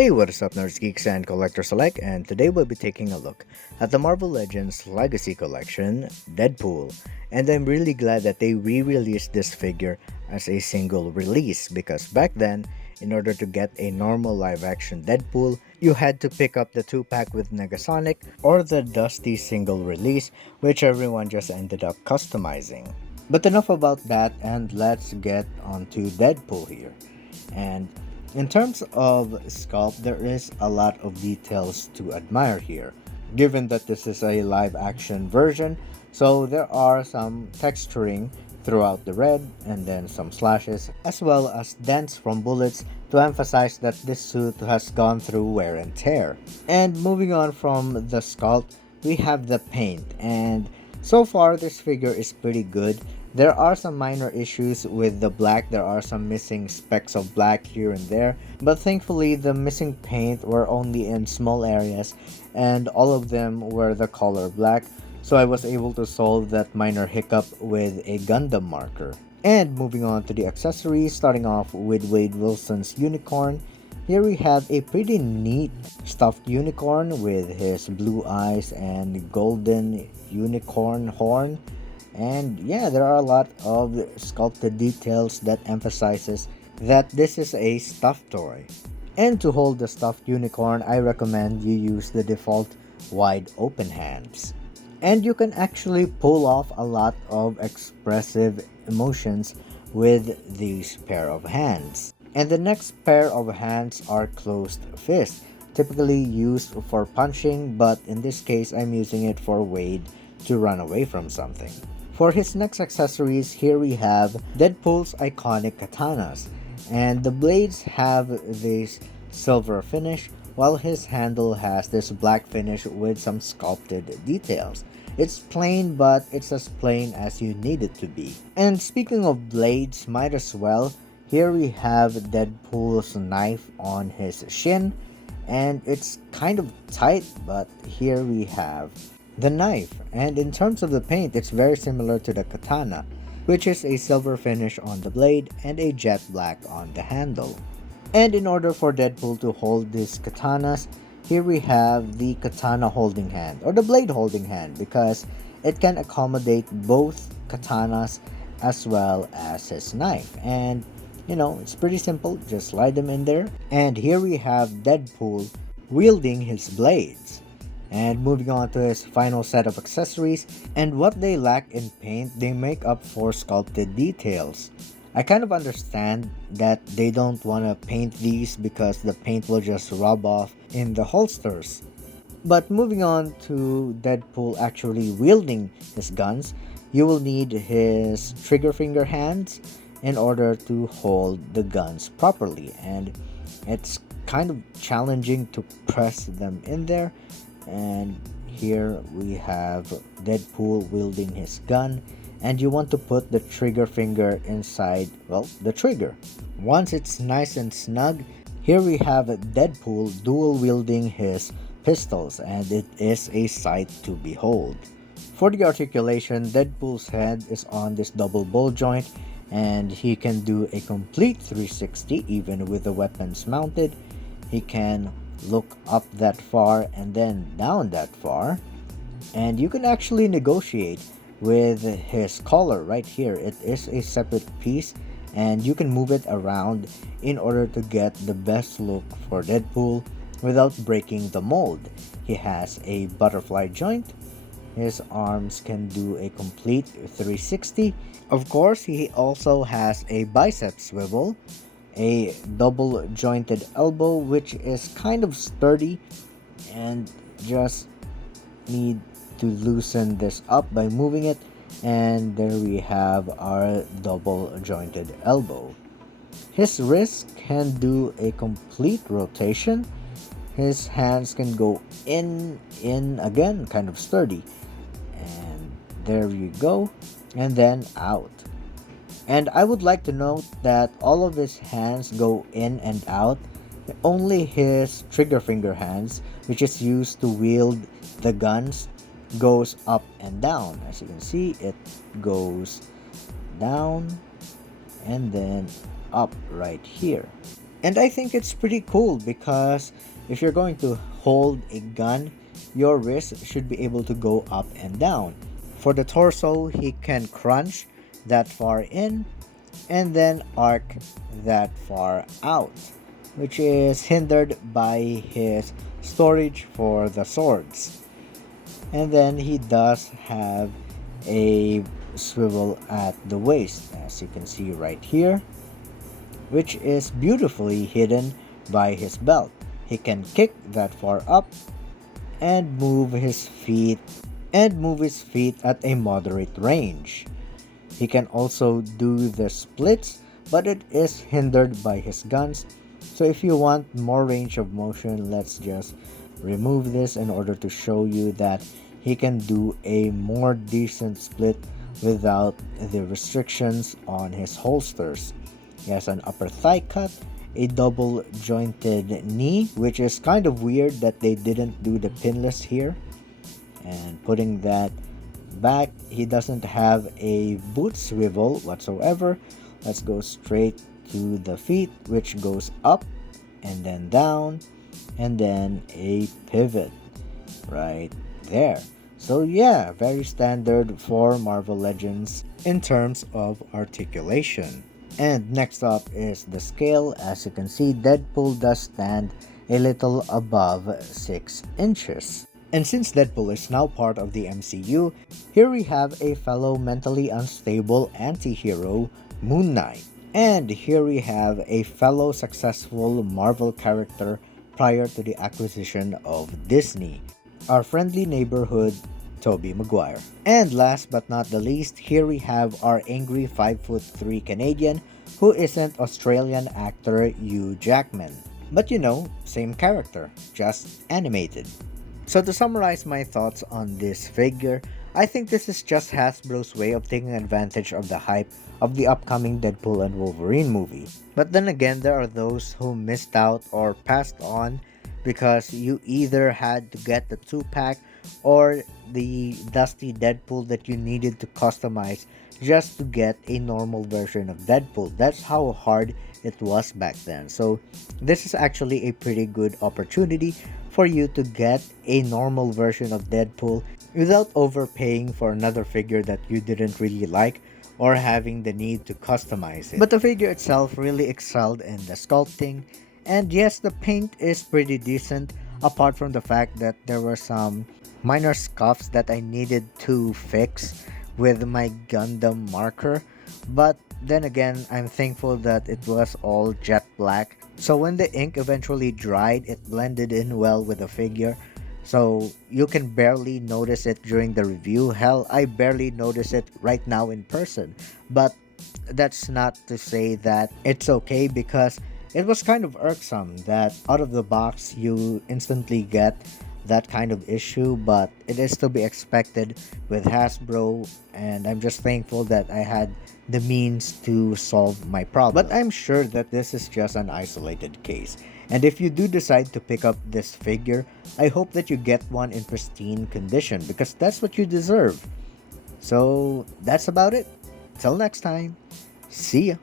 Hey, what is up, nerds, geeks, and collectors alike? And today we'll be taking a look at the Marvel Legends Legacy Collection, Deadpool. And I'm really glad that they re-released this figure as a single release because back then, in order to get a normal live-action Deadpool, you had to pick up the 2-pack with Negasonic or the Dusty single release, which everyone just ended up customizing. But enough about that, and let's get onto Deadpool here. And in terms of sculpt, there is a lot of details to admire here, given that this is a live action version. So there are some texturing throughout the red and then some slashes, as well as dents from bullets to emphasize that this suit has gone through wear and tear. And moving on from the sculpt, we have the paint, and so far this figure is pretty good. There are some minor issues with the black, there are some missing specks of black here and there, but thankfully the missing paint were only in small areas and all of them were the color black, so I was able to solve that minor hiccup with a Gundam marker. And moving on to the accessories, starting off with Wade Wilson's unicorn. Here we have a pretty neat stuffed unicorn with his blue eyes and golden unicorn horn. And yeah, there are a lot of sculpted details that emphasizes that this is a stuffed toy. And to hold the stuffed unicorn, I recommend you use the default wide open hands. And you can actually pull off a lot of expressive emotions with these pair of hands. And the next pair of hands are closed fists, typically used for punching, but in this case I'm using it for Wade to run away from something. For his next accessories, here we have Deadpool's iconic katanas, and the blades have this silver finish while his handle has this black finish with some sculpted details. It's plain, but it's as plain as you need it to be. And speaking of blades, might as well, here we have Deadpool's knife on his shin, and it's kind of tight, but here we have the knife. And in terms of the paint, it's very similar to the katana, which is a silver finish on the blade and a jet black on the handle. And in order for Deadpool to hold these katanas, here we have the katana holding hand or the blade holding hand because it can accommodate both katanas as well as his knife. And it's pretty simple, just slide them in there. And here we have Deadpool wielding his blades. And moving on to his final set of accessories, and what they lack in paint, they make up for sculpted details. I kind of understand that they don't want to paint these because the paint will just rub off in the holsters. But moving on to Deadpool actually wielding his guns, you will need his trigger finger hands in order to hold the guns properly, and it's kind of challenging to press them in there. And here we have Deadpool wielding his gun, and you want to put the trigger finger inside, the trigger. Once it's nice and snug, here we have Deadpool dual wielding his pistols, and it is a sight to behold. For the articulation, Deadpool's head is on this double ball joint, and he can do a complete 360 even with the weapons mounted. He can look up that far and then down that far, and you can actually negotiate with his collar right here. It is a separate piece and you can move it around in order to get the best look for Deadpool without breaking the mold. He has a butterfly joint. His arms can do a complete 360. Of course, he also has a bicep swivel, a double jointed elbow which is kind of sturdy, and just need to loosen this up by moving it, and there we have our double jointed elbow. His wrist can do a complete rotation. His hands can go in again, kind of sturdy, and there you go, and then out. And I would like to note that all of his hands go in and out. Only his trigger finger hands, which is used to wield the guns, goes up and down. As you can see, it goes down and then up right here. And I think it's pretty cool because if you're going to hold a gun, your wrist should be able to go up and down. For the torso, he can crunch that far in and then arc that far out, which is hindered by his storage for the swords. And then he does have a swivel at the waist, as you can see right here, which is beautifully hidden by his belt. He can kick that far up and move his feet at a moderate range. He can also do the splits, but it is hindered by his guns. So if you want more range of motion, let's just remove this in order to show you that he can do a more decent split without the restrictions on his holsters. He has an upper thigh cut, a double jointed knee, which is kind of weird that they didn't do the pinless here. And putting that back, he doesn't have a boot swivel whatsoever. Let's go straight to the feet, which goes up and then down and then a pivot right there. So yeah, very standard for Marvel Legends in terms of articulation. And next up is the scale. As you can see, Deadpool does stand a little above 6 inches. And since Deadpool is now part of the MCU, here we have a fellow mentally unstable anti-hero, Moon Knight. And here we have a fellow successful Marvel character prior to the acquisition of Disney, our friendly neighborhood Tobey Maguire. And last but not the least, here we have our angry 5'3" Canadian who isn't Australian actor Hugh Jackman. But you know, same character, just animated. So to summarize my thoughts on this figure, I think this is just Hasbro's way of taking advantage of the hype of the upcoming Deadpool and Wolverine movie. But then again, there are those who missed out or passed on because you either had to get the 2-pack or the dusty Deadpool that you needed to customize just to get a normal version of Deadpool. That's how hard it was back then. So this is actually a pretty good opportunity for you to get a normal version of Deadpool without overpaying for another figure that you didn't really like or having the need to customize it. But the figure itself really excelled in the sculpting, and yes, the paint is pretty decent apart from the fact that there were some minor scuffs that I needed to fix with my Gundam marker. But then again, I'm thankful that it was all jet black. So when the ink eventually dried, it blended in well with the figure. So you can barely notice it during the review. Hell, I barely notice it right now in person. But that's not to say that it's okay, because it was kind of irksome that out of the box you instantly get that kind of issue, but it is to be expected with Hasbro, and I'm just thankful that I had the means to solve my problem. But I'm sure that this is just an isolated case, and if you do decide to pick up this figure, I hope that you get one in pristine condition, because that's what you deserve. So that's about it. Till next time, see ya.